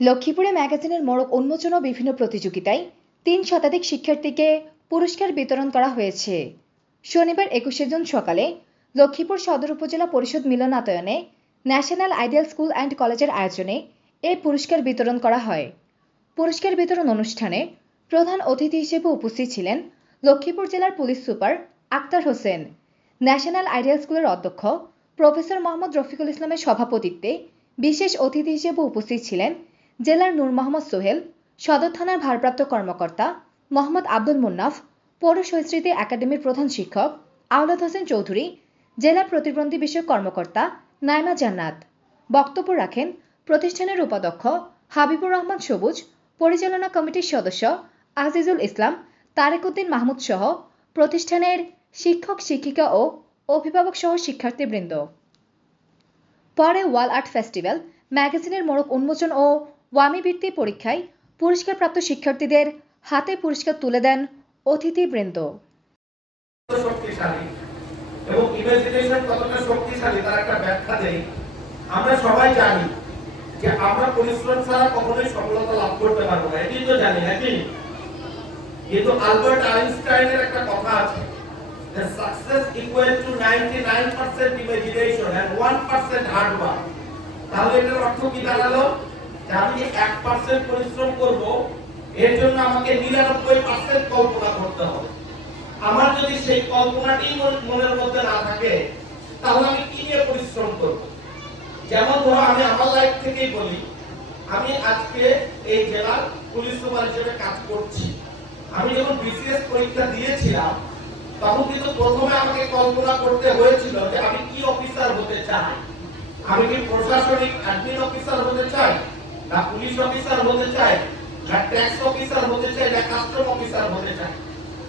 লক্ষ্মীপুরে ম্যাগাজিনের মোড়ক উন্মোচন ও বিভিন্ন প্রতিযোগিতায় ৩ শতাধিক শিক্ষার্থীকে পুরস্কার বিতরণ করা হয়েছে। শনিবার ২১শে জুন সকালে লক্ষ্মীপুর সদর উপজেলা পরিষদ মিলনায়তনে ন্যাশনাল আইডিয়াল স্কুল অ্যান্ড কলেজের আয়োজনে এই পুরস্কার বিতরণ করা হয়। পুরস্কার বিতরণ অনুষ্ঠানে প্রধান অতিথি হিসেবে উপস্থিত ছিলেন লক্ষ্মীপুর জেলার police super Akhtar Hossain. National ideal স্কুলের অধ্যক্ষ প্রফেসর মোহাম্মদ রফিকুল ইসলামের সভাপতিত্বে বিশেষ অতিথি হিসেবে উপস্থিত ছিলেন জেলার নূর মোহাম্মদ সোহেল, সদর থানার ভারপ্রাপ্ত কর্মকর্তা মোহাম্মদ আব্দুল মুন্নাফ, পৌর শৈশৃতি একাডেমির প্রধান শিক্ষক আওলাদ হোসেন চৌধুরী, জেলা প্রতিবন্ধী বিষয়ক কর্মকর্তা নাইমা জান্নাত। বক্তব্য রাখেন প্রতিষ্ঠানের উপাধ্যক্ষ হাবিবুর রহমান সবুজ, পরিচালনা কমিটির সদস্য আজিজুল ইসলাম, তারেক উদ্দিন মাহমুদ সহ প্রতিষ্ঠানের শিক্ষক শিক্ষিকা ও অভিভাবক সহ শিক্ষার্থীবৃন্দ। পরে ওয়াল আর্ট ফেস্টিভ্যাল, ম্যাগাজিনের মোড়ক উন্মোচন ও ওয়ামি বৃত্তি পরীক্ষায় পুরস্কারপ্রাপ্ত শিক্ষার্থীদের হাতে পুরস্কার তুলে দেন অতিথিবৃন্দ। এবং ইমাজিনেশন কতটা শক্তিশালী তার একটা ব্যাখ্যা দেই। আমরা সবাই জানি যে আমরা পরিশ্রম ছাড়া কখনোই সফলতা লাভ করতে পারবো না, এটাই তো জানি নাকি? কিন্তু আলবার্ট আইনস্টাইনের একটা কথা আছে, যে success equal to 99% imagination and 1% hard work. তাহলে এটার অর্থ কি দাঁড়ালো? যে আমি 1% পরিশ্রম করব, এর জন্য আমাকে 99% কল্পনা করতে হবে। আমার যদি সেই কল্পনাটি মনের মধ্যে না থাকে, তাহলে আমি কি নিয়ে পরিশ্রম করব? যেমন ধরো, আমি আমার লাইফ থেকেই বলি, আমি আজকে এই জেলার পুলিশ সুপার হিসেবে কাজ করছি। আমি যখন বিসিএস পরীক্ষা দিয়েছিলাম, তখন কিন্তু প্রথমে আমাকে কল্পনা করতে হয়েছিল যে আমি কি অফিসার হতে চাই। আমি কি প্রশাসনিক অ্যাডমিন অফিসার হতে চাই, না পুলিশ অফিসার হতে চাই, না ট্যাক্স অফিসার হতে চাই, না কাস্টম অফিসার হতে চাই।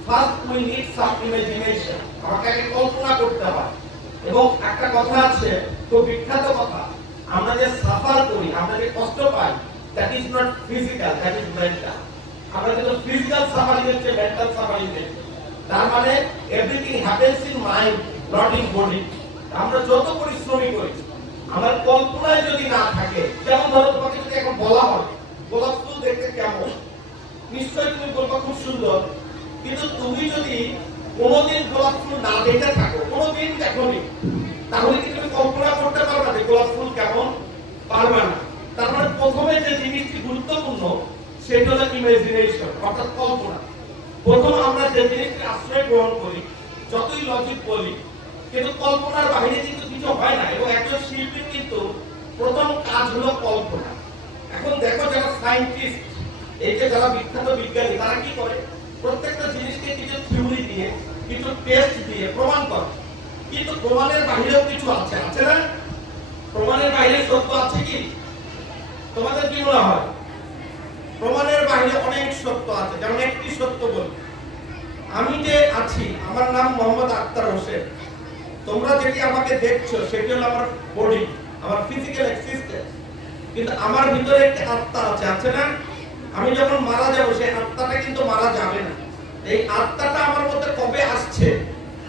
First we need some imagination, আমাকে আগে কল্পনা করতে হয়। এবং একটা কথা আছে, খুব বিখ্যাত কথা, আমরা যে সাফার করি, আমরা যে কষ্ট পাই, that is not physical, that is mental. আমরা কিন্তু ফিজিক্যাল সাফারিং হচ্ছে মেন্টাল সাফারিং। তার মানে everything happens in mind, not in body. আমরা যত পরিশ্রমী করি, আমার কল্পনায় যদি না থাকে, যেমন ধরো তোমাকে যদি এখন বলা হয় গোলাপ ফুল দেখতে কেমন, নিশ্চয়ই তুমি বলবা খুব সুন্দর। কিন্তু তুমি যদি কোনোদিন গোলাপ ফুল না দেখে থাকো, কোনোদিন দেখোনি, তাহলে কি তুমি কল্পনা করতে পারবে যে গোলাপ ফুল কেমন? পারবে না। তার মানে প্রথমে যে জিনিসটি গুরুত্বপূর্ণ, সেটা হলো ইমাজিনেশন, অর্থাৎ কল্পনা। প্রথম আমরা যে জিনিসটি আশ্রয় গ্রহণ করি, যতই লজিক বলি, কিন্তু কল্পনার বাইরে কিন্তু কিছু হয় না। এবং একজন শিল্পীর কিন্তু প্রথম কাজ হলো কল্পনা। এখন দেখো, যারা সায়েন্টিস্ট, এই যে যারা বিখ্যাত বিজ্ঞানী, তারা কি করে? প্রত্যেকটা জিনিসকে কিছু থিওরি দিয়ে, কিছু টেস্ট দিয়ে প্রমাণ করে। কিন্তু প্রমাণের বাইরেও কিছু আছে, আছে না? প্রমাণের বাইরে সত্য আছে কি? তোমাদের কি মনে হয়? প্রমাণের বাইরে অনেক সত্য আছে। যেমন একটি সত্য বলি, আমি যে আছি, আমার নাম মোহাম্মদ আক্তার হোসেন। তোমরা যেটি আমাকে দেখছো, সেটি হলো আমার বডি, আমার ফিজিক্যাল এক্সিস্টেন্স। কিন্তু আমার ভিতরে একটা আত্মা আছে, আছে না? আমি যখন মারা যাব, সেই আত্মাটা কিন্তু মারা যাবে না। এই আত্মাটা আমার মধ্যে কবে আসছে,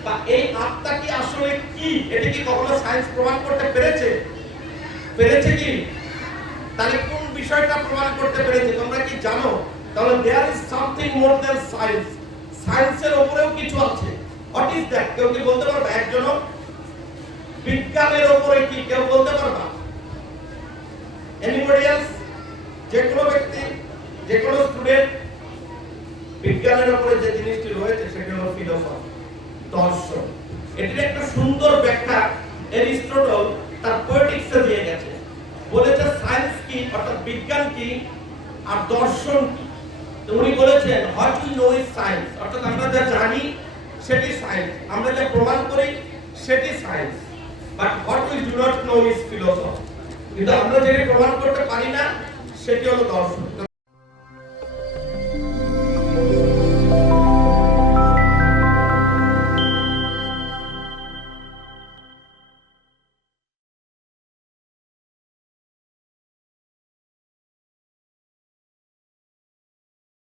বা এই আত্মা কি আসলে কি, এটা কি কখনো সায়েন্স প্রমাণ করতে পেরেছে? পেরেছে কি? তাহলে কোন বিষয়টা প্রমাণ করতে পেরেছে তোমরা কি জানো? তাহলে there is something more than science. সায়েন্সের উপরেও কিছু আছে। What is that? কেউ কি বলতে পারবে? একজন বিজ্ঞানের উপরে কি কেউ বলতে পারবে? Anybody else? যে কোনো ব্যক্তি, যে কোনো স্টুডেন্ট? বিজ্ঞানের উপরে যে জিনিসটি রয়েছে, সেটা হলো ফিলোসফি, দর্শন। এটির একটা সুন্দর ব্যাখ্যা এরিস্টটল তার পোয়েটিক্সে দিয়ে গেছে। বলেছে সায়েন্স কি, অর্থাৎ বিজ্ঞান কি, আর দর্শন কি। তো উনি বলেছেন what we know is science, অর্থাৎ আমরা যা জানি সেটি সায়েন্স, আমরা যা প্রমাণ করি সেটি science. But what we do not know is philosophy. কিন্তু আমরা যেটা প্রমাণ করতে পারি না, সেটি হলো দর্শন।